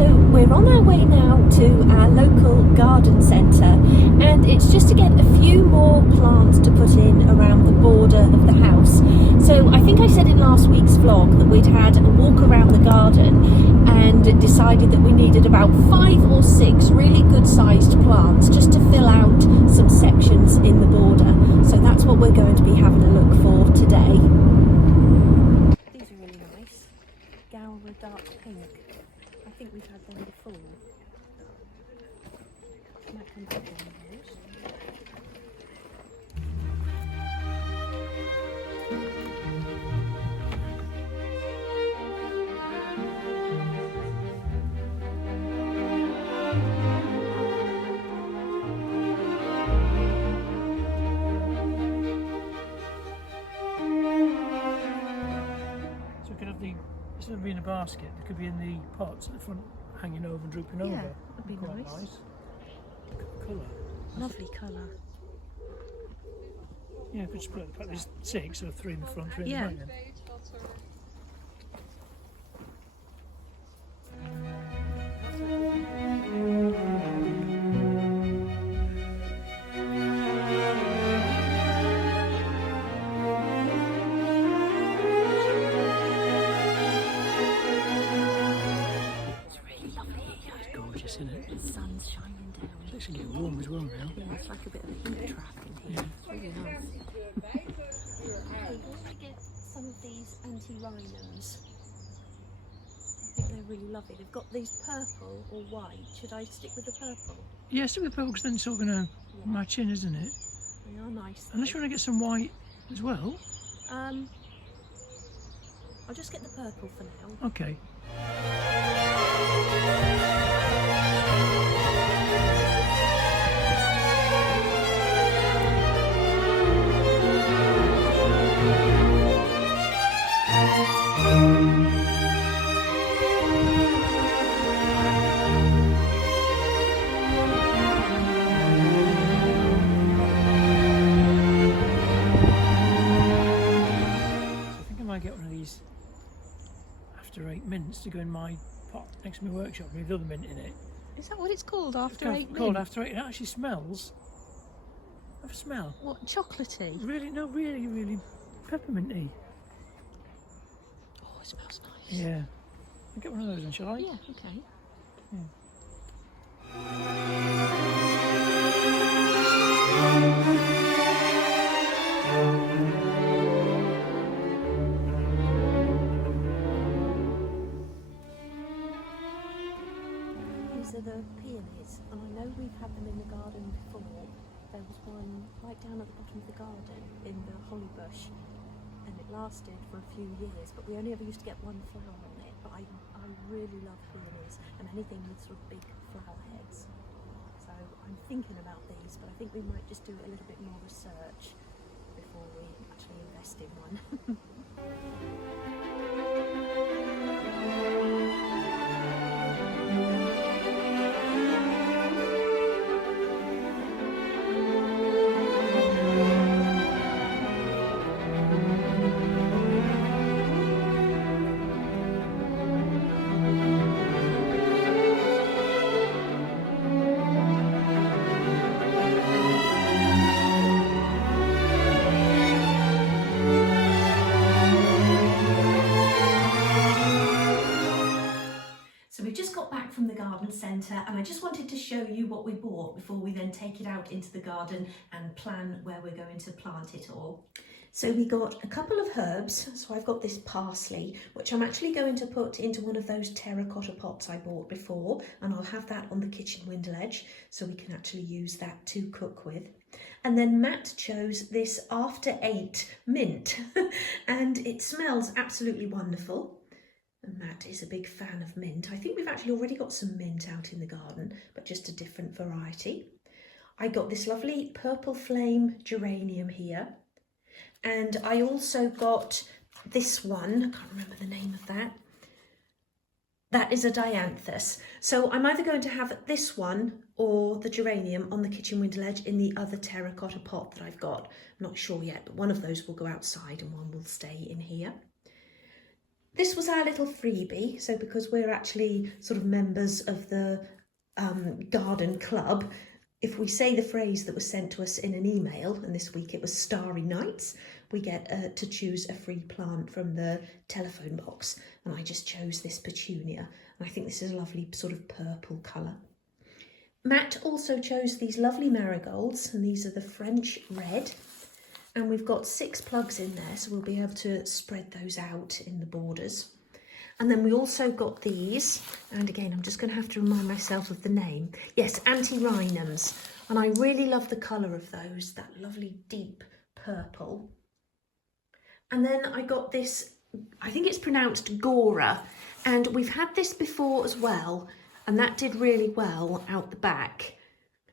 So we're on our way now to our local garden centre, and it's just to get a few more plants to put in around the border of the house. So I think I said in last week's vlog that we'd had a walk around the garden and decided that we needed about 5 or 6 really good sized plants just to fill out some sections in the border. So that's what we're going to be having a look for today. These are really nice. Galwa dark pink. I think we've had them before. Might come back on those. So we could have the, instead of being a basket, they could be in the pots at the front, hanging over and drooping over. Yeah, that'd be quite nice. Colour. Lovely colour. Yeah, could split the pack. There's 6, so 3 in the front, 3 in Yeah. the back then. Gorgeous, isn't it? The sun's shining down. It's actually getting warm as well now. Yeah, it's like a bit of a heat trap in here. It's really nice. Hey, will I get some of these anti-rhinos? I think they're really lovely. They've got these purple or white. Should I stick with the purple? Yeah, stick with the purple because then it's all going to match in, isn't it? They are nice though. Unless you want to get some white as well. I'll just get the purple for now. Okay. Get one of these after 8 minutes to go in my pot next to my workshop with the other mint in it. Is that what it's called? After 8 called minutes? after 8. It actually smells. Have a smell. What, chocolatey? Really, no, really pepperminty. Oh, it smells nice. Yeah. I'll get one of those then, shall I? Yeah, okay. Yeah. These are the peonies, and I know we've had them in the garden before. There was one right down at the bottom of the garden in the holly bush, and it lasted for a few years, but we only ever used to get one flower on it. But I really love peonies and anything with sort of big flower heads. So I'm thinking about these, but I think we might just do a little bit more research before we actually invest in one. From the garden centre, and I just wanted to show you what we bought before we then take it out into the garden and plan where we're going to plant it all. So we got a couple of herbs. So I've got this parsley, which I'm actually going to put into one of those terracotta pots I bought before, and I'll have that on the kitchen window ledge so we can actually use that to cook with. And then Matt chose this after 8 mint and it smells absolutely wonderful. And Matt is a big fan of mint. I think we've actually already got some mint out in the garden, but just a different variety. I got this lovely purple flame geranium here. And I also got this one, I can't remember the name of that. That is a dianthus. So I'm either going to have this one or the geranium on the kitchen window ledge in the other terracotta pot that I've got. I'm not sure yet, but one of those will go outside and one will stay in here. This was our little freebie. So because we're actually sort of members of the garden club, if we say the phrase that was sent to us in an email, and this week it was Starry Nights, we get to choose a free plant from the telephone box. And I just chose this petunia. And I think this is a lovely sort of purple colour. Matt also chose these lovely marigolds, and these are the French red. And we've got 6 plugs in there, so we'll be able to spread those out in the borders. And then we also got these, and again, I'm just going to have to remind myself of the name. Yes, antirrhinums. And I really love the colour of those, that lovely deep purple. And then I got this, I think it's pronounced Gora, and we've had this before as well, and that did really well out the back.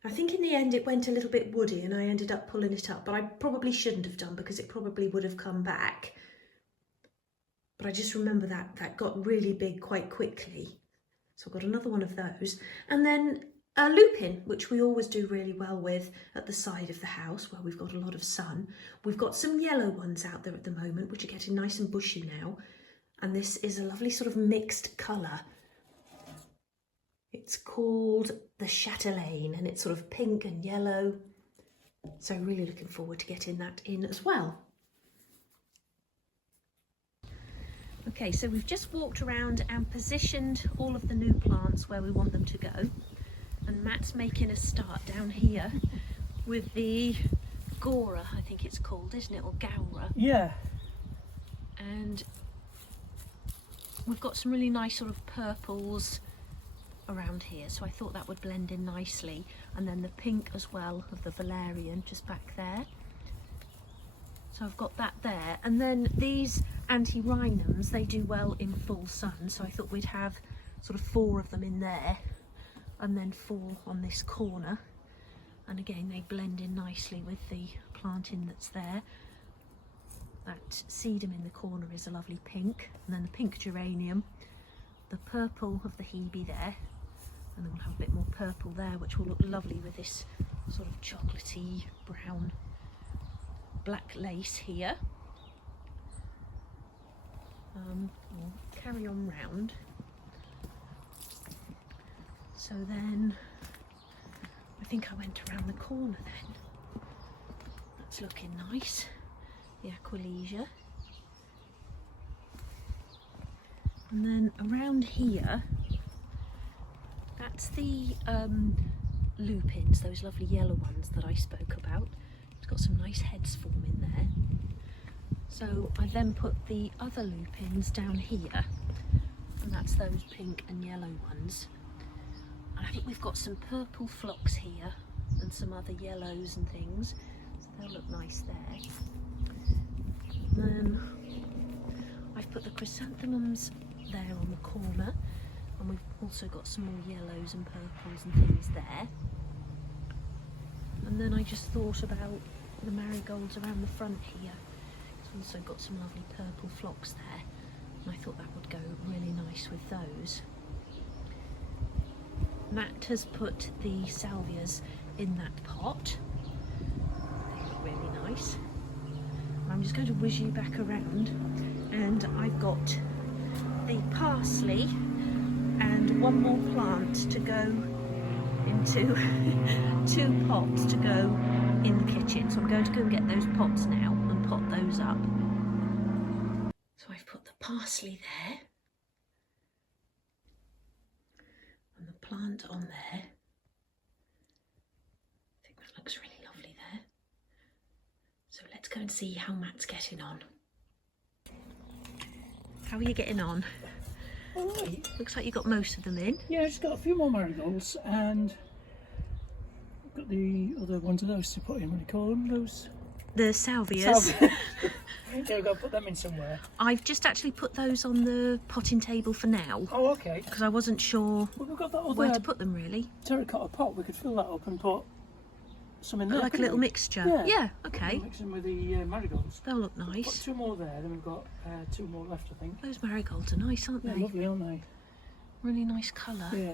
I think in the end it went a little bit woody and I ended up pulling it up, but I probably shouldn't have done because it probably would have come back. But I just remember that got really big quite quickly. So I've got another one of those. And then a lupin, which we always do really well with at the side of the house where we've got a lot of sun. We've got some yellow ones out there at the moment, which are getting nice and bushy now. And this is a lovely sort of mixed colour. It's called the Chatelaine, and it's sort of pink and yellow. So really looking forward to getting that in as well. Okay, so we've just walked around and positioned all of the new plants where we want them to go. And Matt's making a start down here with the Gora, I think it's called, isn't it? Or Gaura. Yeah. And we've got some really nice sort of purples around here, so I thought that would blend in nicely. And then the pink as well of the valerian just back there. So I've got that there. And then these antirrhinums, they do well in full sun, so I thought we'd have sort of 4 of them in there and then 4 on this corner. And again, they blend in nicely with the planting that's there. That sedum in the corner is a lovely pink, and then the pink geranium, the purple of the hebe there, and then we'll have a bit more purple there, which will look lovely with this sort of chocolatey brown black lace here. We'll carry on round. So then I think I went around the corner then. That's looking nice. The Aquilegia. And then around here, that's the lupins, those lovely yellow ones that I spoke about. It's got some nice heads forming there. So I then put the other lupins down here, and that's those pink and yellow ones. And I think we've got some purple phlox here and some other yellows and things, so they'll look nice there. And then I've put the chrysanthemums there on the corner, and we've also got some more yellows and purples and things there. And then I just thought about the marigolds around the front here. It's also got some lovely purple phlox there, and I thought that would go really nice with those. Matt has put the salvias in that pot. They look really nice. I'm just going to whiz you back around, and I've got the parsley and one more plant to go into 2 pots to go in the kitchen. So I'm going to go and get those pots now and pot those up. So I've put the parsley there and the plant on there. I think that looks really lovely there. So let's go and see how Matt's getting on. How are you getting on? All right. Looks like you got most of them in. Yeah, I've just got a few more marigolds, and I've got the other ones of those to put in. What do you call them? Those? The salvias. Yeah, I've got to put them in somewhere. I've just actually put those on the potting table for now. Oh, okay. Because I wasn't sure Well, we've got that other where to put them really. terracotta pot. We could fill that up and put some in there. Like a little mixture. Yeah, okay. Mix them with the marigolds. They'll look Put nice. 2 more there, then we've got 2 more left, I think. Those marigolds are nice, aren't Yeah, they? lovely, aren't they? Really nice colour. Yeah.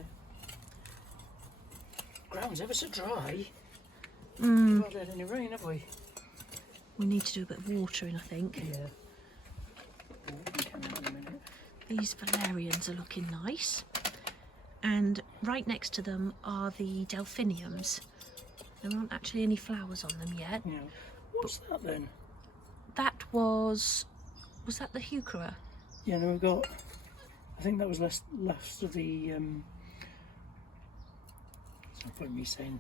Ground's ever so dry. Mm. We've hardly had any rain, have we? We need to do a bit of watering, I think. Yeah. Oh, we can in a minute. These valerians are looking nice. And right next to them are the delphiniums. There aren't actually any flowers on them yet. Yeah. What's that then? That was that the heuchera? Yeah, then we've got, I think that was last of the, it's not point me saying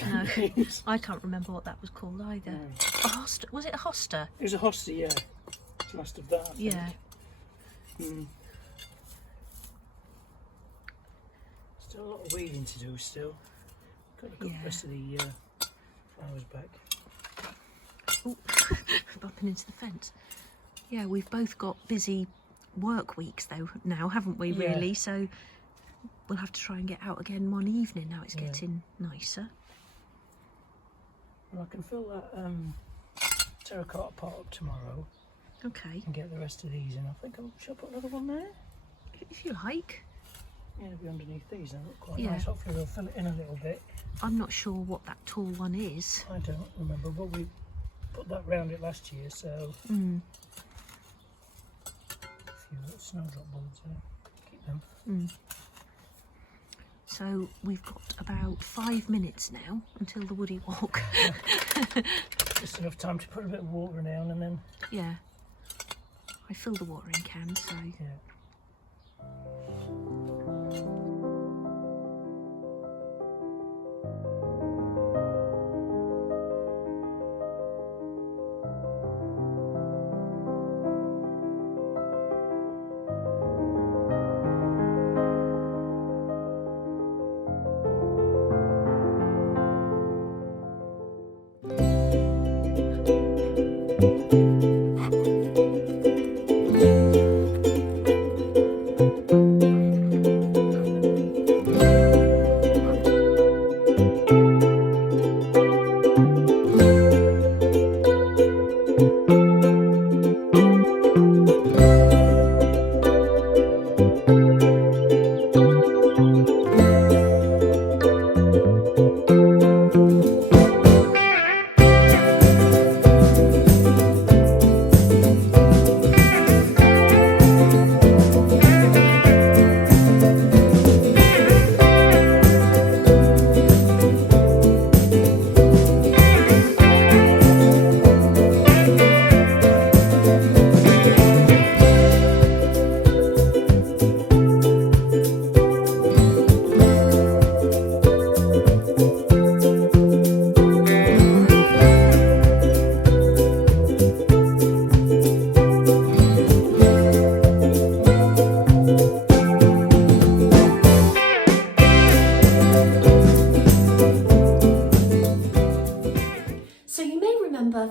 No, I can't remember what that was called either. No. A hosta, was it a hosta? It was a hosta, yeah. It's last of that, I think. Yeah. Still a lot of weeding to do still. Got to cut the rest of the flowers back. Oh, bumping into the fence. Yeah, we've both got busy work weeks though now, haven't we, really? Yeah. So we'll have to try and get out again one evening now it's getting nicer. Well, I can fill that terracotta pot up tomorrow. Okay. And get the rest of these in. I think shall I put another one there? If you like. Yeah, it'll be underneath these. They look quite Yeah. nice. Hopefully they'll fill it in a little bit. I'm not sure what that tall one is. I don't remember, but we put that round it last year, so a few little snowdrop bulbs there. Keep them. So we've got about 5 minutes now until the woody walk. Just enough time to put a bit of water down and then. Yeah. I fill the watering can, so. Yeah.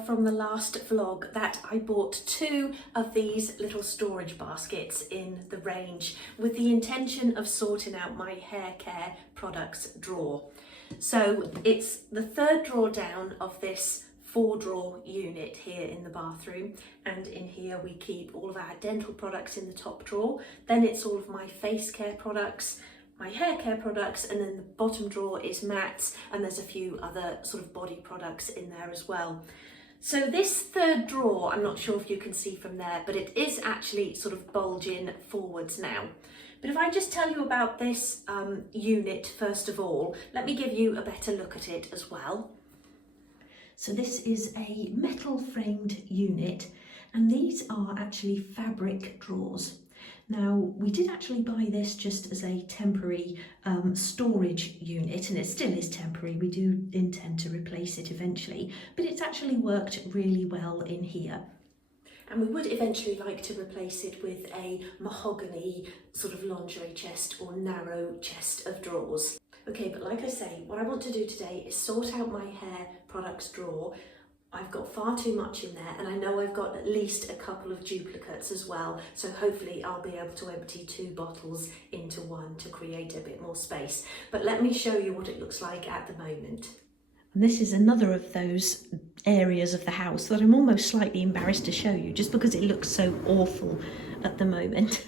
From the last vlog that I bought 2 of these little storage baskets in the range with the intention of sorting out my hair care products drawer. So it's the 3rd drawer down of this 4-drawer unit here in the bathroom, and in here we keep all of our dental products in the top drawer. Then it's all of my face care products, my hair care products, and then the bottom drawer is mats, and there's a few other sort of body products in there as well. So this 3rd drawer, I'm not sure if you can see from there, but it is actually sort of bulging forwards now. But if I just tell you about this unit first of all, let me give you a better look at it as well. So this is a metal framed unit, and these are actually fabric drawers. Now, we did actually buy this just as a temporary storage unit, and it still is temporary. We do intend to replace it eventually, but it's actually worked really well in here. And we would eventually like to replace it with a mahogany sort of lingerie chest or narrow chest of drawers. Okay, but like I say, what I want to do today is sort out my hair products drawer. I've got far too much in there, and I know I've got at least a couple of duplicates as well, so hopefully I'll be able to empty 2 bottles into one to create a bit more space. But let me show you what it looks like at the moment. And this is another of those areas of the house that I'm almost slightly embarrassed to show you just because it looks so awful at the moment.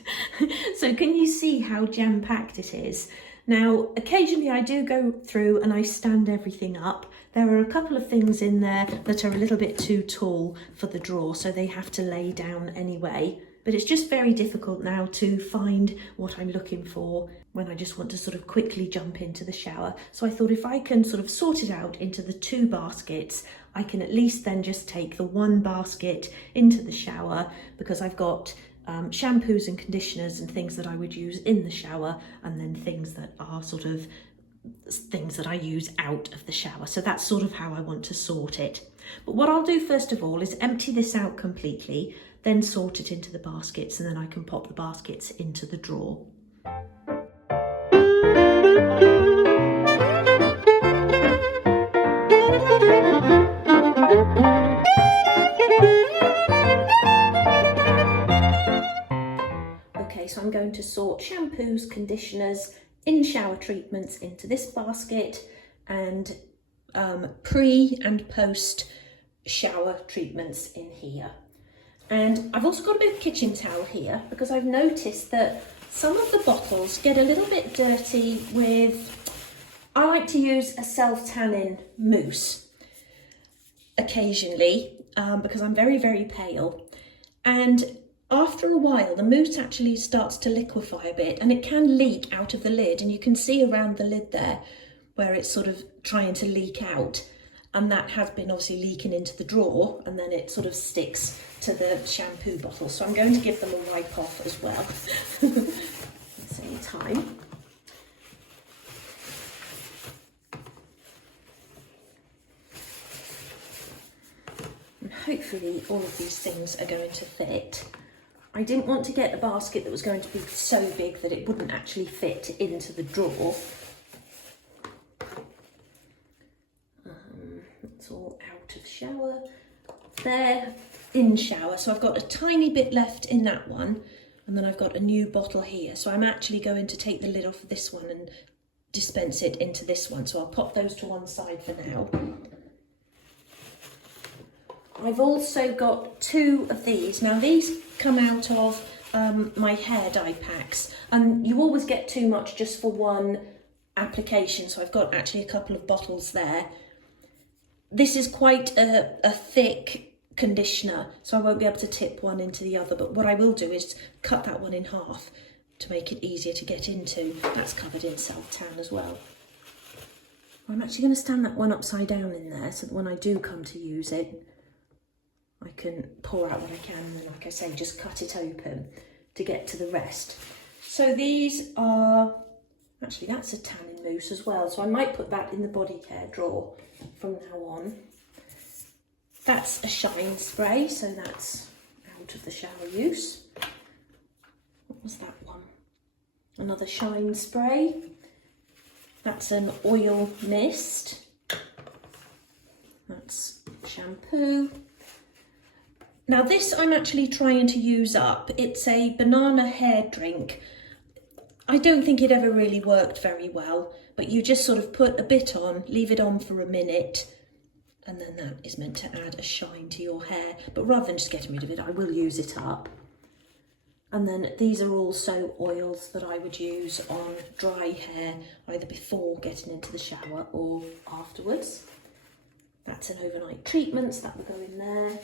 So can you see how jam-packed it is? Now, occasionally I do go through and I stand everything up. There are a couple of things in there that are a little bit too tall for the drawer, so they have to lay down anyway. but it's just very difficult now to find what I'm looking for when I just want to sort of quickly jump into the shower. So I thought if I can sort of sort it out into the 2 baskets, I can at least then just take the 1 basket into the shower, because I've got shampoos and conditioners and things that I would use in the shower, and then things that are sort of things that I use out of the shower. So that's sort of how I want to sort it. But what I'll do first of all is empty this out completely, then sort it into the baskets, and then I can pop the baskets into the drawer. Okay, so I'm going to sort shampoos, conditioners, in-shower treatments into this basket, and pre and post shower treatments in here. And I've also got a bit of kitchen towel here, because I've noticed that some of the bottles get a little bit dirty with, I like to use a self-tanning mousse occasionally, because I'm very, very pale. And after a while, the mousse actually starts to liquefy a bit, and it can leak out of the lid, and you can see around the lid there where it's sort of trying to leak out, and that has been obviously leaking into the drawer, and then it sort of sticks to the shampoo bottle. So I'm going to give them a wipe off as well at the same time. And hopefully all of these things are going to fit. I didn't want to get a basket that was going to be so big that it wouldn't actually fit into the drawer. It's all out of shower. There, in shower. So I've got a tiny bit left in that one, and then I've got a new bottle here. So I'm actually going to take the lid off of this one and dispense it into this one. So I'll pop those to one side for now. I've also got 2 of these. Now these come out of my hair dye packs, and you always get too much just for one application. So I've got actually a couple of bottles there. This is quite a thick conditioner, so I won't be able to tip one into the other, but what I will do is cut that one in half to make it easier to get into. That's covered in self-tan as well. I'm actually going to stand that one upside down in there, so that when I do come to use it, I can pour out what I can, and then, like I say, just cut it open to get to the rest. So these are, actually that's a tanning mousse as well, so I might put that in the body care drawer from now on. That's a shine spray, so that's out of the shower use. What was that one? Another shine spray. That's an oil mist. That's shampoo. Now this I'm actually trying to use up. It's a banana hair drink. I don't think it ever really worked very well, but you just sort of put a bit on, leave it on for a minute, and then that is meant to add a shine to your hair. But rather than just getting rid of it, I will use it up. And then these are also oils that I would use on dry hair, either before getting into the shower or afterwards. That's an overnight treatment, so that will go in there.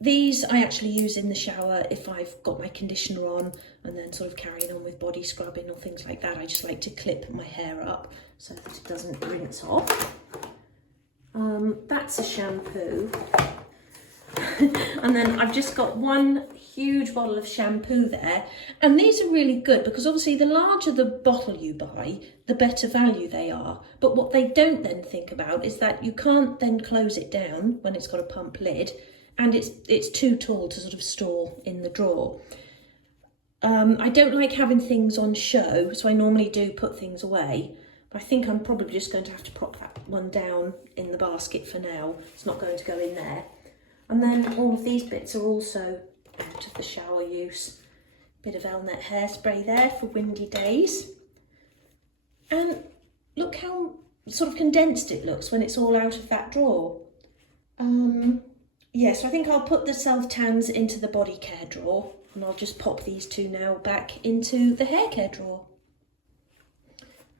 These I actually use in the shower if I've got my conditioner on, and then sort of carrying on with body scrubbing or things like that. I just like to clip my hair up so that it doesn't rinse off. That's a shampoo. And then I've just got one huge bottle of shampoo there. And these are really good because obviously the larger the bottle you buy, the better value they are. But what they don't then think about is that you can't then close it down when it's got a pump lid, and it's too tall to sort of store in the drawer. I don't like having things on show, so I normally do put things away. But I think I'm probably just going to have to prop that one down in the basket for now. It's not going to go in there. And then all of these bits are also out of the shower use. Bit of Elnet hairspray there for windy days. And look how sort of condensed it looks when it's all out of that drawer. Yeah, so I think I'll put the self-tans into the body care drawer, and I'll just pop these 2 now back into the hair care drawer.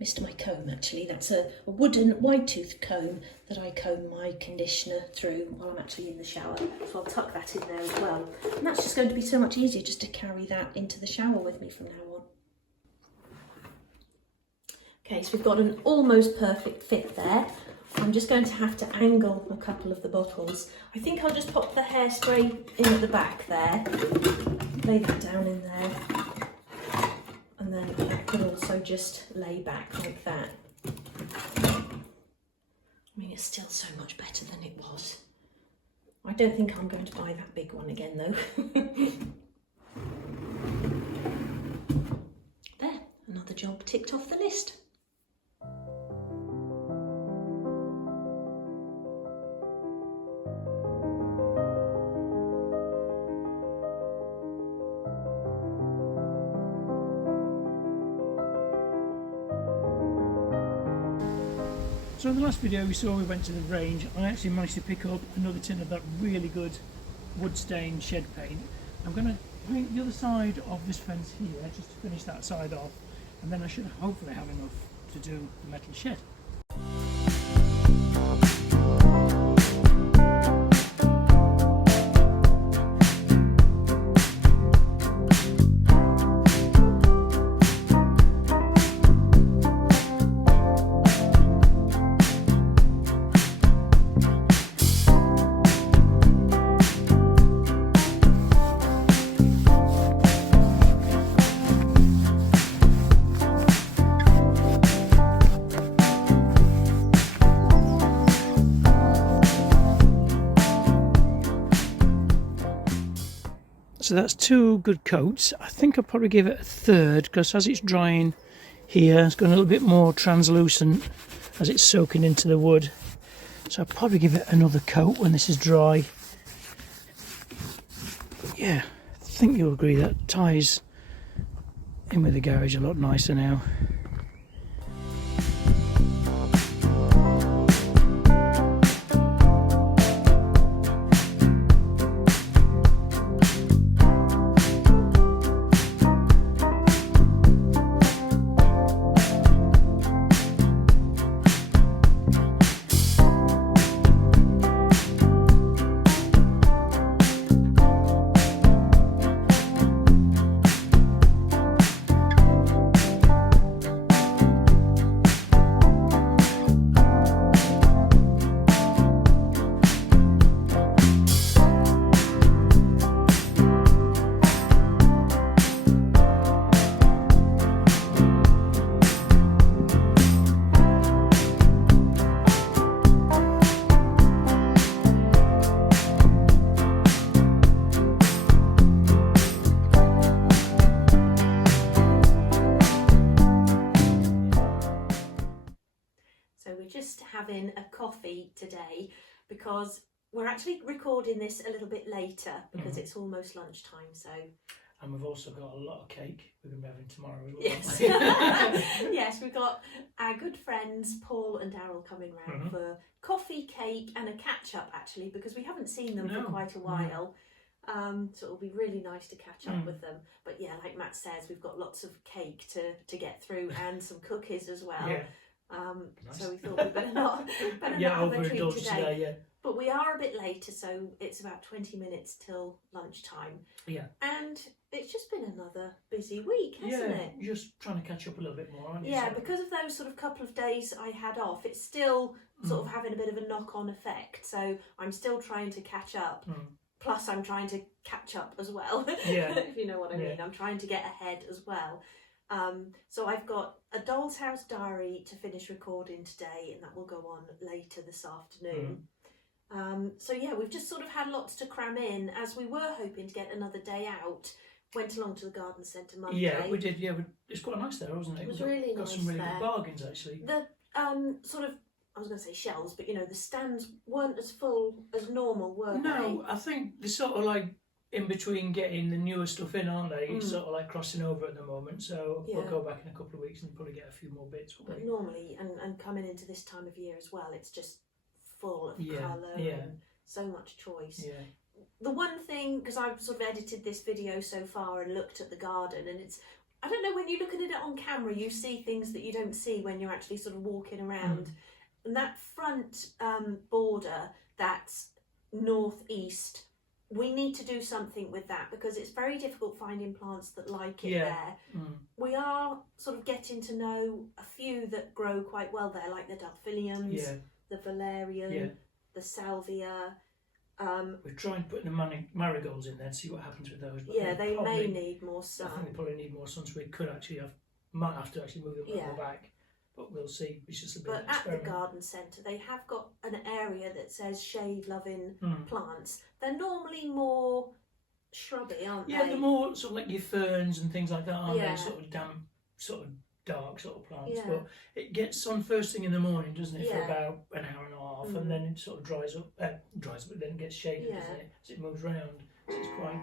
missed my comb actually. That's a wooden wide-toothed comb that I comb my conditioner through while I'm actually in the shower. So I'll tuck that in there as well. And that's just going to be so much easier just to carry that into the shower with me from now on. Okay, so we've got an almost perfect fit there. I'm just going to have to angle a couple of the bottles. I think I'll just pop the hairspray in at the back there, lay that down in there, and then that could also just lay back like that. I mean, it's still so much better than it was. I don't think I'm going to buy that big one again though. There, another job ticked off the list. So in the last video we saw we went to the range. I actually managed to pick up another tin of that really good wood stained shed paint. I'm going to paint the other side of this fence here just to finish that side off, and then I should hopefully have enough to do the metal shed. So that's two good coats. I think I'll probably give it a third because as it's drying here, it's going a little bit more translucent as it's soaking into the wood. So I'll probably give it another coat when this is dry. Yeah, I think you'll agree that ties in with the garage a lot nicer now. Having a coffee today because we're actually recording this a little bit later because it's almost lunchtime. So, and we've also got a lot of cake we're going to be having tomorrow as well. Yes. Yes, we've got our good friends Paul and Daryl coming round for coffee, cake and a catch up actually, because we haven't seen them for quite a while. So it'll be really nice to catch up with them. But yeah, like Matt says, we've got lots of cake to get through and some cookies as well. Yeah. Nice. So we thought we better not have a treat today. Yeah. But we are a bit later, so it's about 20 minutes till lunchtime. Yeah. And it's just been another busy week, hasn't it? You're just trying to catch up a little bit more, aren't you? Yeah, because of those sort of couple of days I had off, it's still sort of having a bit of a knock-on effect. So I'm still trying to catch up. Plus I'm trying to catch up as well, if you know what I mean. I'm trying to get ahead as well. So I've got a Doll's House Diary to finish recording today, and that will go on later this afternoon. So yeah, we've just sort of had lots to cram in as we were hoping to get another day out. Went along to the garden centre Monday. Yeah, we did. Yeah, it's quite nice there, wasn't it? It was really got nice some really there. good bargains actually. The sort of, I was going to say shelves, but you know, the stands weren't as full as normal, were they? No, I think they're sort of like in between getting the newer stuff in, aren't they? It's sort of like crossing over at the moment, so we'll go back in a couple of weeks and probably get a few more bits. But normally, and coming into this time of year as well, it's just full of colour and so much choice. The one thing, because I've sort of edited this video so far and looked at the garden, and it's I don't know, when you're looking at it on camera, you see things that you don't see when you're actually sort of walking around. And that front border, that's northeast, we need to do something with that because it's very difficult finding plants that like it there. We are sort of getting to know a few that grow quite well there, like the delphiniums, the valerian, the salvia. We're trying putting the marigolds in there to see what happens with those. But they may need more sun. I think they probably need more sun, so we could actually might have to actually move them on the back. But we'll see. It's just a bit of an experiment. At the garden centre, they have got an area that says shade-loving plants. They're normally more shrubby, aren't they? Yeah, they're more sort of like your ferns and things like that, aren't they? Sort of damp, sort of dark sort of plants. But it gets sun first thing in the morning, doesn't it? For about an hour and a half, and then it sort of dries up, but then gets shaded, doesn't it? As it moves round. So it's quite a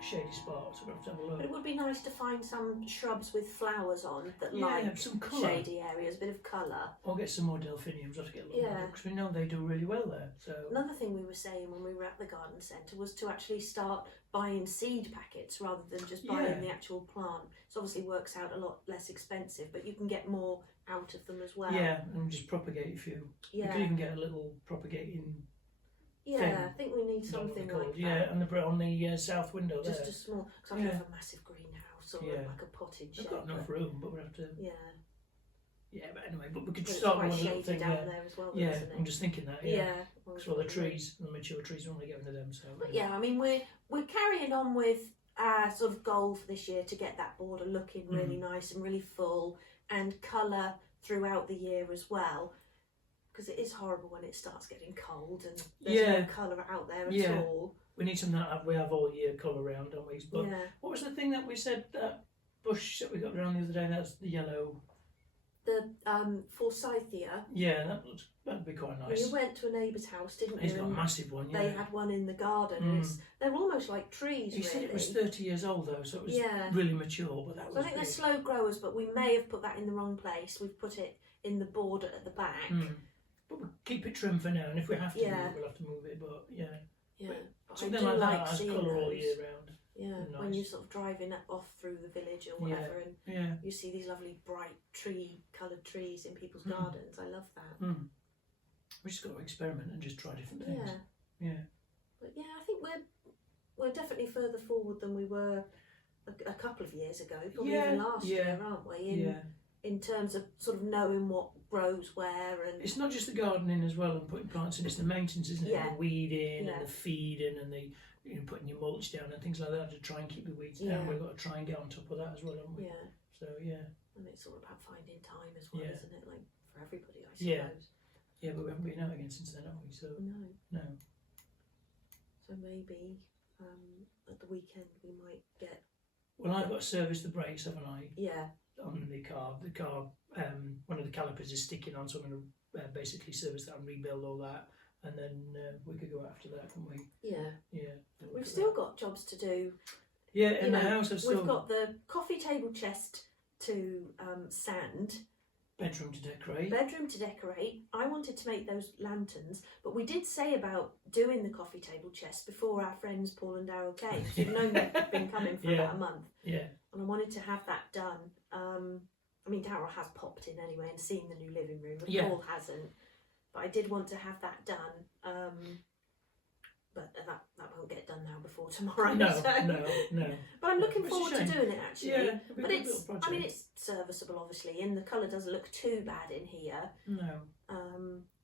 shady spot, so we'll have to have a look. But it would be nice to find some shrubs with flowers on that like some colour. Shady areas, a bit of colour. Or get some more delphiniums, I'll have to get a look at because we know they do really well there. So another thing we were saying when we were at the garden centre was to actually start buying seed packets rather than just buying the actual plant. It obviously works out a lot less expensive, but you can get more out of them as well. Yeah, and just propagate a few. You could even get a little propagating. I think we need something like that. Yeah, on the south window there. Just a small, because I have a massive greenhouse or like a potting shed. We've got enough room, but we'll have to. Yeah, but anyway, we could but start with one little thing down there as well. Yeah, isn't it? I'm just thinking that. Because all the trees, the mature trees, we want to get rid of them. So. But I mean, we're carrying on with our sort of goal for this year to get that border looking really nice and really full and colour throughout the year as well. Because it is horrible when it starts getting cold and there's no colour out there at all. We need something that we have all year colour around, don't we? But what was the thing that we said, that bush that we got around the other day, that's the yellow? The forsythia. Yeah, that'd be quite nice. You went to a neighbour's house, didn't you? He's got a massive one, They had one in the garden. And they're almost like trees, He said it was 30 years old though, so it was really mature. But that was I think they're slow growers, but we may have put that in the wrong place. We've put it in the border at the back. But we'll keep it trim for now, and if we have to move it, we'll have to move it, but but something like that has colour all year round. Nice. When you're sort of driving off through the village or whatever, and you see these lovely bright coloured trees in people's gardens. I love that. We just got to experiment and just try different things. But I think we're definitely further forward than we were a couple of years ago, probably even last year, aren't we? In terms of sort of knowing what grows where, and it's not just the gardening as well and putting plants in, it's the maintenance, isn't it? The weeding and the feeding and the putting your mulch down and things like that to try and keep the weeds down. We've got to try and get on top of that as well, haven't we? So and it's all about finding time as well, isn't it? Like for everybody, I suppose. But we haven't been out again since then, have we? So no. So maybe at the weekend we might get. Well, I've got to service the brakes, haven't I? On the car. The car, one of the calipers is sticking on, so I'm going to basically service that and rebuild all that, and then we could go after that, couldn't we? We've still got jobs to do. In the house, we've got the coffee table chest to sand. Bedroom to decorate. I wanted to make those lanterns, but we did say about doing the coffee table chest before our friends Paul and Daryl came. We've known they've been coming for about a month. And I wanted to have that done. I mean, Daryl has popped in anyway and seen the new living room, but Paul hasn't. But I did want to have that done. But that won't get done now before tomorrow. No. But I'm looking forward to doing it actually. But it's serviceable obviously, and the colour doesn't look too bad in here. No.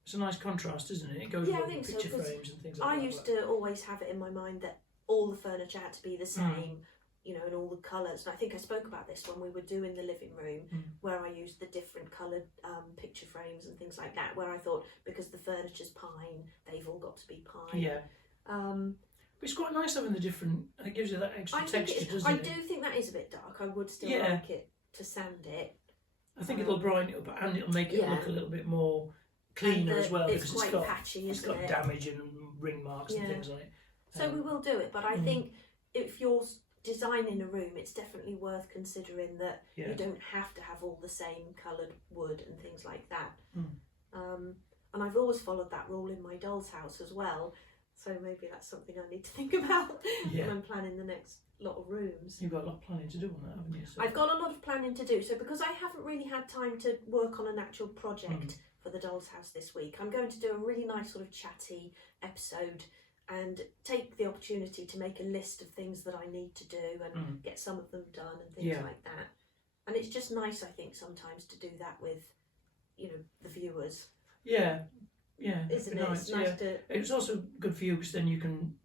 It's a nice contrast, isn't it? It goes with the picture frames and things like that. I used to always have it in my mind that all the furniture had to be the same. And all the colours. And I think I spoke about this when we were doing the living room, where I used the different coloured picture frames and things like that, where I thought because the furniture's pine, they've all got to be pine. But it's quite nice having the different, it gives you that extra texture, doesn't it? I do think that is a bit dark. I would still like it to sand it. I think it'll brighten it up and it'll make it look a little bit more cleaner as well, because it's got patchy, it's got damage and ring marks and things like it. So we will do it, but I think if you're designing a room, it's definitely worth considering that you don't have to have all the same coloured wood and things like that. And I've always followed that rule in my doll's house as well. So maybe that's something I need to think about Yeah. when I'm planning the next lot of rooms. You've got a lot of planning to do on that, haven't you? So. I've got a lot of planning to do. So because I haven't really had time to work on an actual project for the Doll's House this week, I'm going to do a really nice sort of chatty episode and take the opportunity to make a list of things that I need to do and get some of them done and things like that. And it's just nice, I think, sometimes to do that with, you know, the viewers. Yeah, isn't it? It's nice to. It's also good for you because then you can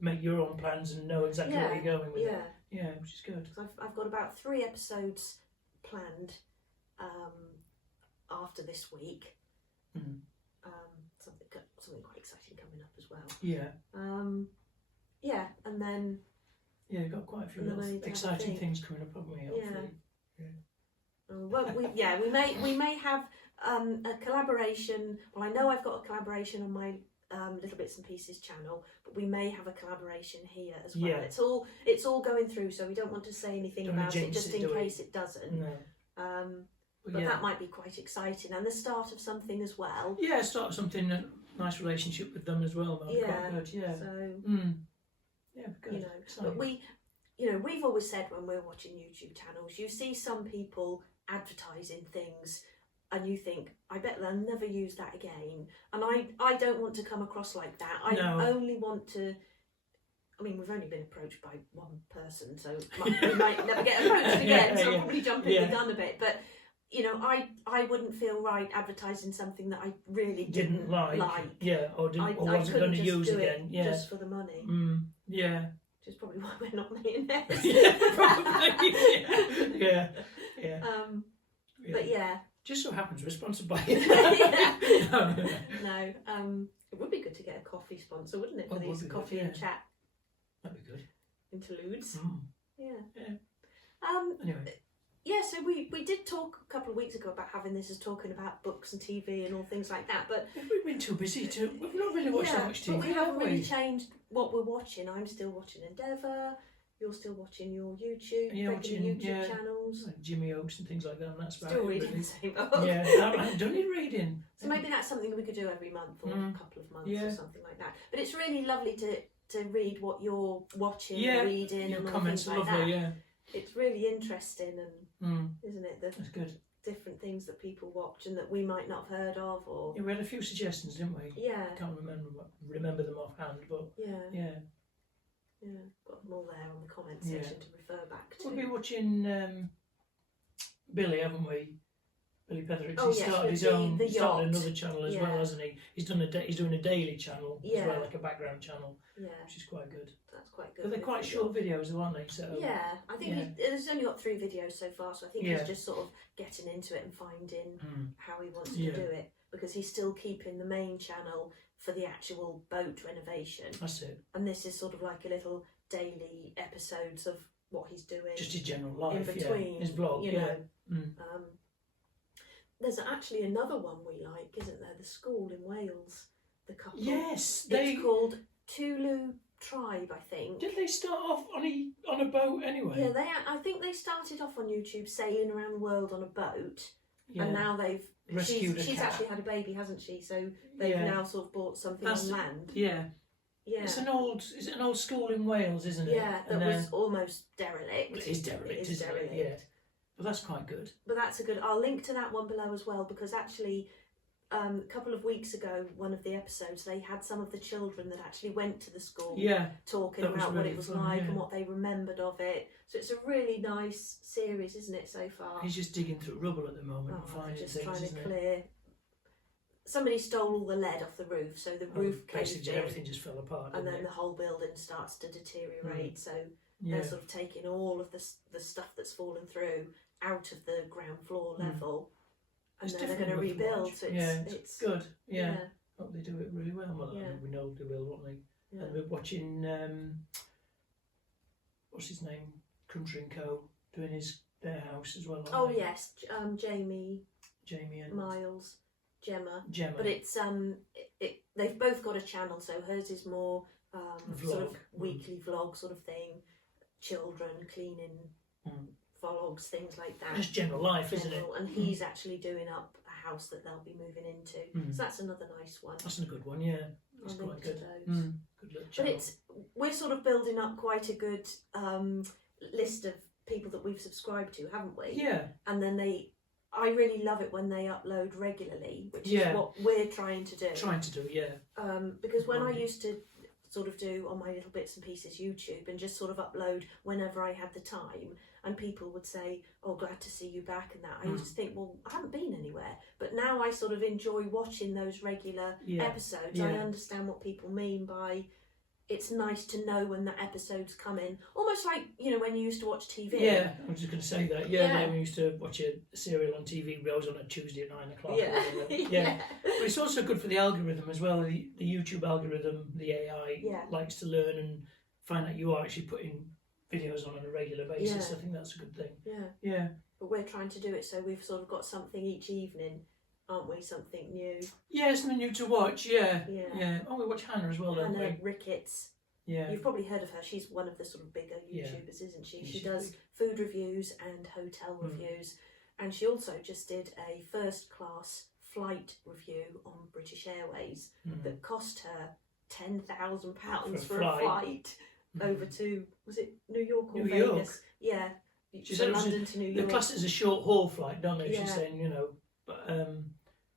make your own plans and know exactly where you're going with it. Yeah, which is good. So I've got about 3 episodes planned after this week. Something quite exciting coming up as well. Yeah. And then. Yeah, we've got quite a few little exciting things coming up, haven't we? Hopefully. Well, we may have a collaboration. Well, I know I've got a collaboration on my Little Bits and Pieces channel, but we may have a collaboration here as well. Yeah. It's all going through, so we don't want to say anything about it just in case it doesn't. No. But that might be quite exciting, and the start of something as well. Yeah, start something, a nice relationship with them as well. That'd be quite good. Yeah. So. Yeah, good. You know, but we've always said when we're watching YouTube channels, you see some people advertising things and you think, I bet they'll never use that again. And I don't want to come across like that. I only want to, I mean, we've only been approached by one person, so we might never get approached again, so I'm probably jumping the gun a bit. But, you know, I wouldn't feel right advertising something that I really didn't like. Yeah, or wasn't going to use again. Yeah. Just for the money. Yeah. Which is probably why we're not millionaires. Yeah, probably. Yeah. But yeah. Just so happens we're sponsored by No. It would be good to get a coffee sponsor, wouldn't it? For these coffee and chat. That'd be good. Interludes. Yeah. Anyway. Yeah, so we did talk a couple of weeks ago about having this as talking about books and TV and all things like that, but we've been too busy to. We've not really watched that much TV. But we haven't really changed what we're watching. I'm still watching Endeavour. You're still watching your YouTube, YouTube channels. Like Jimmy Oaks and things like that. And that's about still reading the same book. Yeah, I haven't done any reading. So maybe that's something we could do every month or a couple of months or something like that. But it's really lovely to read what you're watching, reading, your and comments all are things lovely. like that. It's really interesting, and isn't it? That's good. Different things that people watch and that we might not have heard of, or we had a few suggestions, didn't we? Yeah. Can't remember them offhand, but yeah. Got them all there on the comment section to refer back to. We've been watching Billy, haven't we? Billy Petherick. Oh, he started his own. He started another channel as well, hasn't he? He's doing a daily channel as well, like a background channel, which is quite good. That's quite good. But they're quite short videos, aren't they? So I think he's only got 3 videos so far, so I think he's just sort of getting into it and finding how he wants to do it, because he's still keeping the main channel for the actual boat renovation. That's it. And this is sort of like a little daily episodes of what he's doing. Just his general life, in between, his vlog, you know. There's actually another one we like, isn't there? The school in Wales, the couple. Yes, it's called Tulu Tribe, I think. Did they start off on a boat anyway? Yeah, I think they started off on YouTube sailing around the world on a boat, and now they've rescued she's actually had a baby, hasn't she? So they've now sort of bought something on land. Yeah. Yeah. Is it an old school in Wales, isn't it? Yeah, that was almost derelict. It is derelict, isn't it? Yeah. But that's quite good. But that's a good. I'll link to that one below as well, because actually, a couple of weeks ago, one of the episodes, they had some of the children that actually went to the school, talking about what it was like and what they remembered of it. So it's a really nice series, isn't it, so far? He's just digging through rubble at the moment and finding just things, trying to clear. Somebody stole all the lead off the roof, so the roof caved in, everything just fell apart, and then the whole building starts to deteriorate. So they're sort of taking all of the stuff that's fallen through out of the ground floor level, and then they're going to rebuild. So it's good. Yeah. Hope they do it really well. Well, we know they will, won't they? Yeah. And we're watching what's his name, Country and Co, doing their house as well. Oh yes, Jamie and Miles, Gemma. But it's they've both got a channel. So hers is more sort of weekly vlog sort of thing, children cleaning. Vlogs, things like that. Just general life, isn't it? And he's actually doing up a house that they'll be moving into. Mm. So that's another nice one. That's a good one, yeah. That's I'll quite link to good. those. Good little But channel. we're sort of building up quite a good list of people that we've subscribed to, haven't we? Yeah. And then I really love it when they upload regularly, which Yeah. is what we're trying to do. Because when I used to sort of do on my little bits and pieces YouTube and just sort of upload whenever I had the time, and people would say, oh, glad to see you back and that, I used to think, well, I haven't been anywhere. But now I sort of enjoy watching those regular episodes. Yeah. I understand what people mean by it's nice to know when that episode's coming. Almost like, you know, when you used to watch TV. Yeah, I was just going to say that. Yeah, when we used to watch a serial on TV, it was on a Tuesday at 9 o'clock. Yeah. But it's also good for the algorithm as well. The YouTube algorithm, the AI likes to learn and find out you are actually putting videos on a regular basis. I think that's a good thing. Yeah. But we're trying to do it so we've sort of got something each evening, aren't we? Something new. Yeah, something new to watch. Yeah. Oh, we watch Hannah as well, don't we? Hannah Ricketts. Yeah. You've probably heard of her. She's one of the sort of bigger YouTubers, isn't she? She does food reviews and hotel reviews. And she also just did a first class flight review on British Airways that cost her £10,000 for a flight over to, was it New York or New Vegas? York. Yeah. She said London to New York. The class is a short haul flight, don't they? She's saying, you know, but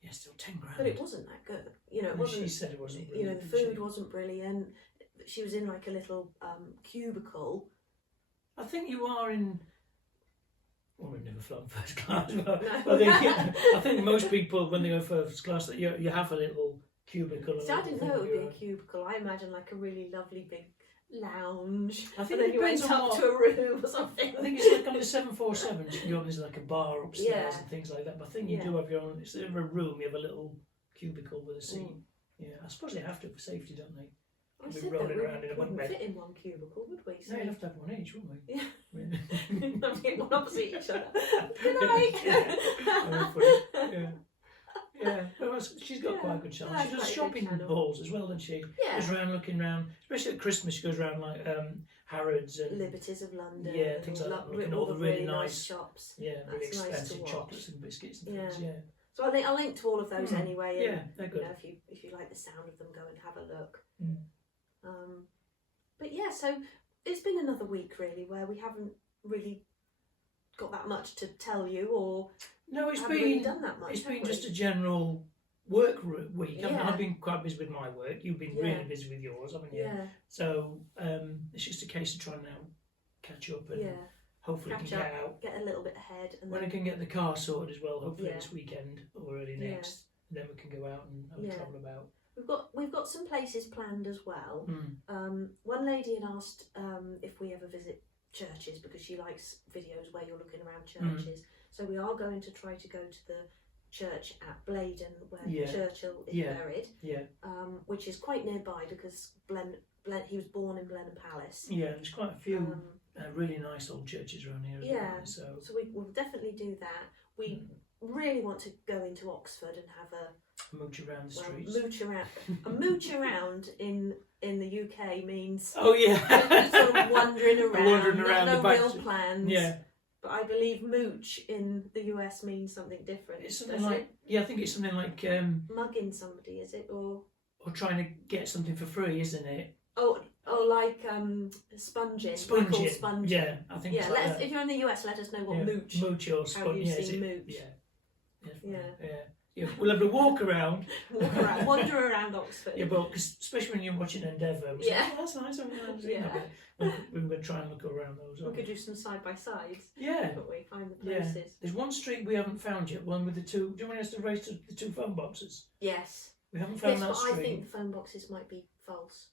still £10,000. But it wasn't that good. You know, it wasn't. She said it wasn't You know, brilliant. the food wasn't brilliant. She was in like a little cubicle. I think you are in. Well, we've never flown first class, but No. I think most people, when they go first class, that you have a little cubicle. See, I didn't know it would be a cubicle. I imagine like a really lovely big lounge. I think and then you went up to a room or something. I think it's like on the 747. There's like a bar upstairs and things like that. But I think you do have your own. Instead of a room, you have a little cubicle with a seat. Yeah, I suppose they have to for safety, don't they? I We'd be said rolling that we around in a bunk wouldn't bed. fit in one cubicle, would we? So No, you'd have to have one each, wouldn't we? yeah. I mean, one opposite each other. Good night. Yeah. Well, she's got quite a good channel. She does shopping hauls as well, doesn't she? Yeah. Goes around looking around, especially at Christmas. She goes around like Harrods and Liberties of London. Yeah, things like that. Looking at all the really nice shops. Yeah, really That's nice expensive to chocolates and biscuits and things. Yeah. So I'll link to all of those anyway. And, they're good. You know, if you like the sound of them, go and have a look. Mm. But yeah, so it's been another week really where we haven't really got that much to tell you, or no, it's haven't been really done that much. It's been just a general work week. Yeah. I've been quite busy with my work. You've been really busy with yours, haven't you? Yeah. So it's just a case of trying now catch up and hopefully catch can up, get out. get a little bit ahead, and When then I can get the car sorted as well, hopefully this weekend or early Yeah. next, and then we can go out and have a travel about. we've got some places planned as well. Mm. One lady had asked if we ever visit churches because she likes videos where you're looking around churches. So we are going to try to go to the church at Blaydon where Churchill is buried. Yeah. Which is quite nearby because he was born in Blenheim Palace. Yeah, there's quite a few really nice old churches around here as well. So we'll definitely do that. We really want to go into Oxford and have a mooch around the streets. Mooch around. A mooch around in the UK means sort of wandering around. No the back real plans. Yeah. But I believe mooch in the US means something different. It's something like I think it's something like mugging somebody, is it, or trying to get something for free, isn't it? Oh, like sponging. Sponging. Sponging. Yeah, I think. Yeah, that. If you're in the US, let us know what mooch. Mooch or sponge. How you've seen mooch. Yeah. We'll have a walk around. Wander around Oxford. Yeah, but especially when you're watching Endeavour. That's nice. We're going to try and look around those. We could do some side by sides. Yeah. But we find the places. Yeah. There's one street we haven't found yet. One with the two. Do you want us to race to the two phone boxes? Yes. We haven't found that street. I think the phone boxes might be false.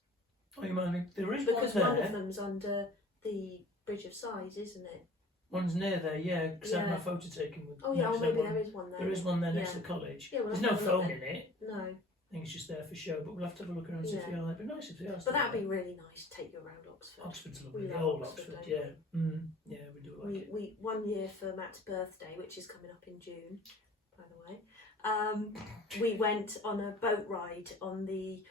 Oh, you mind me? There is because one there. One of them's under the Bridge of Sighs, isn't it? One's near there, yeah, because I had my photo taken with. Oh yeah, maybe there is one there. There is one there next to the college. Yeah, there's no phone in it. No. I think it's just there for show, but we'll have to have a look around and see if we are. It'd be nice if they are. But that'd be really nice to take you around Oxford. Oxford's lovely. The old Oxford, yeah. Yeah, we do like it. We 1 year for Matt's birthday, which is coming up in June, by the way. We went on a boat ride on the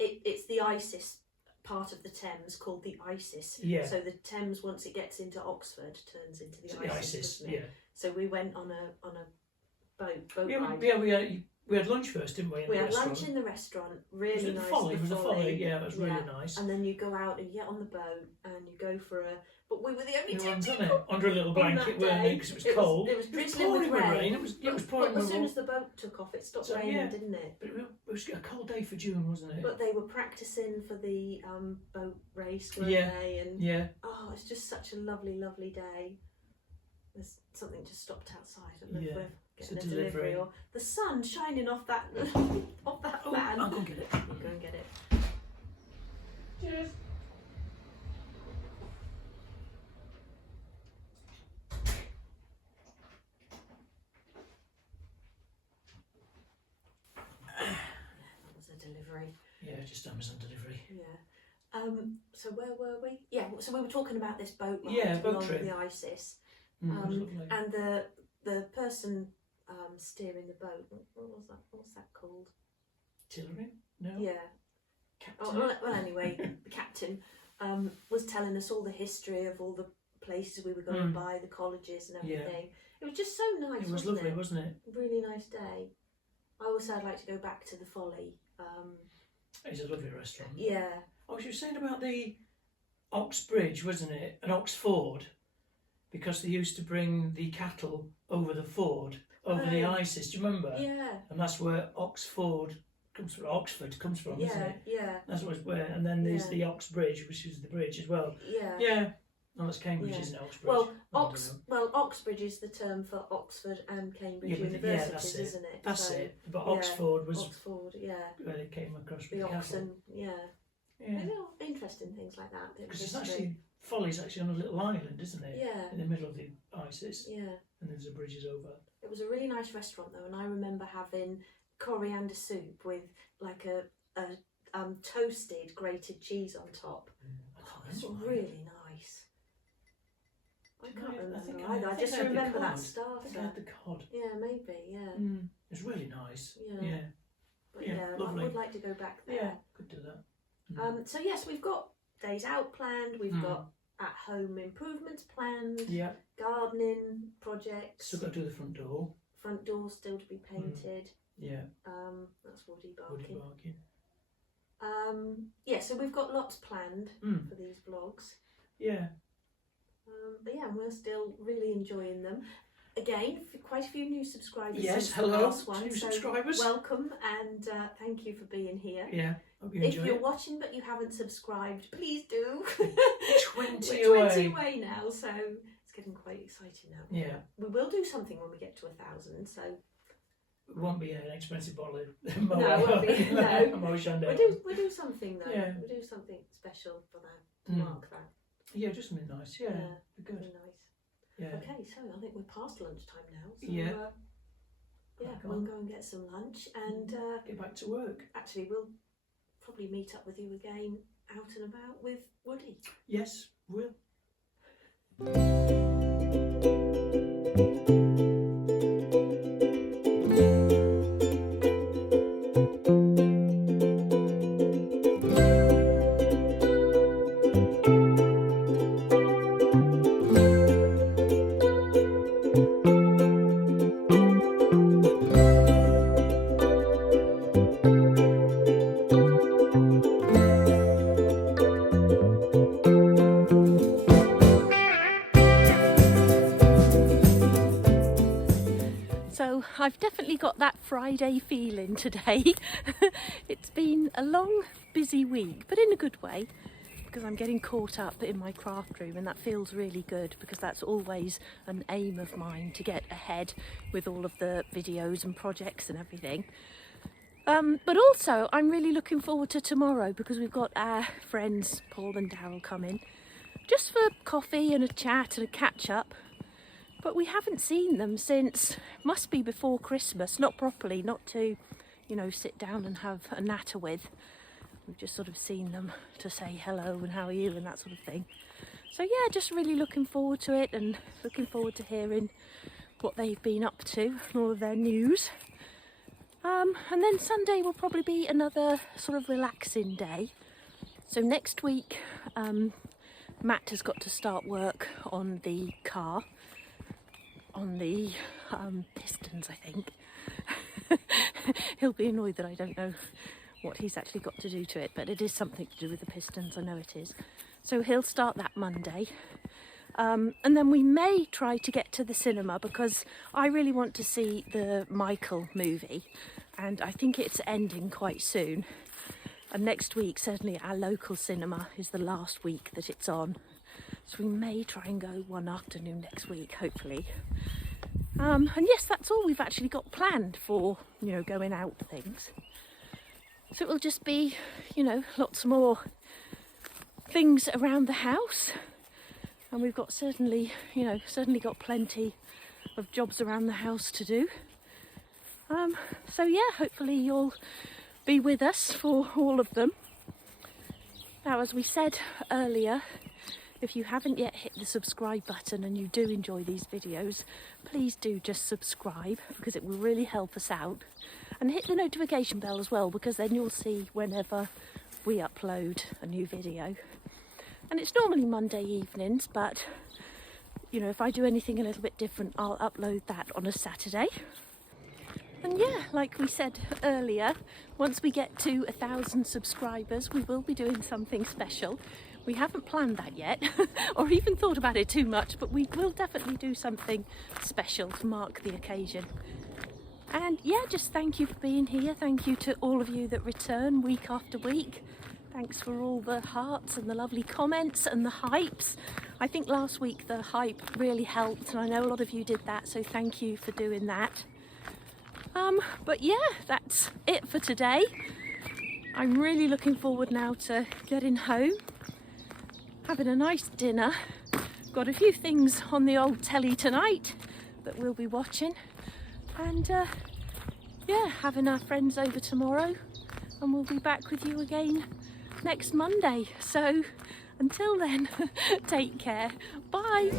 it's the ISIS part of the Thames called the Isis. Yeah. So the Thames, once it gets into Oxford, turns into the Isis. Yeah. So we went on a boat Yeah, ride. we had lunch first, didn't we? In We the had restaurant. lunch in the restaurant, really nice. It was the Folly, yeah, it was really nice. And then you go out and you get on the boat and you go for a. But we were the only two Wasn't people it? Under a little blanket, weren't we? Because it was cold. It was drizzling with rain. It was pouring but with as soon as the boat took off, it stopped raining, didn't it? But it was a cold day for June, wasn't it? But they were practicing for the boat race, weren't they? And oh, it's just such a lovely, lovely day. There's something just stopped outside. I don't know if we're getting a delivery or the sun shining off that off that fan. I'll go and get it. Go and get it. Cheers. That was a delivery. Yeah, just Amazon delivery. Yeah. So where were we? Yeah. So we were talking about this boat ride boat along trip. the Isis. Lovely. And the person steering the boat. What was that? What's that called? Tillery? No. Yeah. Captain. Oh, well, anyway, the captain was telling us all the history of all the places we were going to buy, the colleges and everything. It was just so nice. It was lovely, wasn't it? Really nice day. I always said I'd like to go back to the Folly. It's a lovely restaurant. Yeah. Oh, she was saying about the Oxbridge, wasn't it? And Oxford, because they used to bring the cattle over the ford, over the Isis. Do you remember? Yeah. And that's where Oxford comes from, isn't it? Yeah. That's where. And then there's the Oxbridge, which is the bridge as well. Yeah. Yeah. No, that's Cambridge, isn't it? Oxbridge. Well, Oxbridge is the term for Oxford and Cambridge universities, isn't it? That's it. But Oxford was where they came across with the the oxen. cattle. Yeah. Interesting things like that. Because it's actually Folly's actually on a little island, isn't it? Yeah. In the middle of the Isis. Yeah. And there's a bridge over. It was a really nice restaurant though, and I remember having coriander soup with like a toasted grated cheese on top. It's really nice. I can't remember either. I just remember that starter. I think I had the cod. Yeah, maybe. Yeah. It's really nice. Yeah. But I would like to go back there. Yeah, could do that. So yes, we've got days out planned. We've got at-home improvements planned. Yeah. Gardening projects. Still got to do the front door. Front door still to be painted. Yeah. That's Woody barking. Woody barking. Yeah, so we've got lots planned for these vlogs. Yeah. But yeah, we're still really enjoying them. Again, quite a few new subscribers. Yes, since the hello, last one, new so subscribers. Welcome and thank you for being here. Yeah, hope you if enjoy you're it. watching but you haven't subscribed, please do. 20 We're 20 away. away now, so it's getting quite exciting now. Yeah. We will do something when we get to 1,000, so It won't be an expensive bottle of No, it won't be. No. Moe we'll do something though. Yeah. We'll do something special for that, to mark that. Yeah, just something nice. Yeah, be good. Really nice. Yeah. Okay, so I think we're past lunchtime now. So, Yeah. We'll go and get some lunch and get back to work. actually we'll probably meet up with you again out and about with Woody. Yes, we'll. So I've definitely got that Friday feeling today. It's been a long, busy week, but in a good way, because I'm getting caught up in my craft room, and that feels really good because that's always an aim of mine, to get ahead with all of the videos and projects and everything. But also I'm really looking forward to tomorrow because we've got our friends Paul and Daryl coming just for coffee and a chat and a catch up. But we haven't seen them since, must be before Christmas, not properly, not to, you know, sit down and have a natter with. We've just sort of seen them to say hello and how are you and that sort of thing. So yeah, just really looking forward to it and looking forward to hearing what they've been up to and all of their news. And then Sunday will probably be another sort of relaxing day. So next week, Matt has got to start work on the car, on the pistons, I think. He'll be annoyed that I don't know what he's actually got to do to it, but it is something to do with the pistons, I know it is. So he'll start that Monday. And then we may try to get to the cinema because I really want to see the Michael movie, and I think it's ending quite soon. And next week, certainly our local cinema is the last week that it's on. So we may try and go one afternoon next week, hopefully. And yes, that's all we've actually got planned for, you know, going out things. So it will just be, you know, lots more things around the house. And we've got certainly got plenty of jobs around the house to do. So yeah, hopefully you'll be with us for all of them. Now, as we said earlier, if you haven't yet hit the subscribe button and you do enjoy these videos, please do just subscribe because it will really help us out. And hit the notification bell as well, because then you'll see whenever we upload a new video. And it's normally Monday evenings, but you know, if I do anything a little bit different, I'll upload that on a Saturday. And yeah, like we said earlier, once we get to 1,000 subscribers, we will be doing something special. We haven't planned that yet, or even thought about it too much, but we will definitely do something special to mark the occasion. And yeah, just thank you for being here. Thank you to all of you that return week after week. Thanks for all the hearts and the lovely comments and the hypes. I think last week the hype really helped, and I know a lot of you did that, so thank you for doing that. But yeah, that's it for today. I'm really looking forward now to getting home, having a nice dinner. Got a few things on the old telly tonight that we'll be watching, and yeah, having our friends over tomorrow, and we'll be back with you again next Monday. So until then, take care. Bye.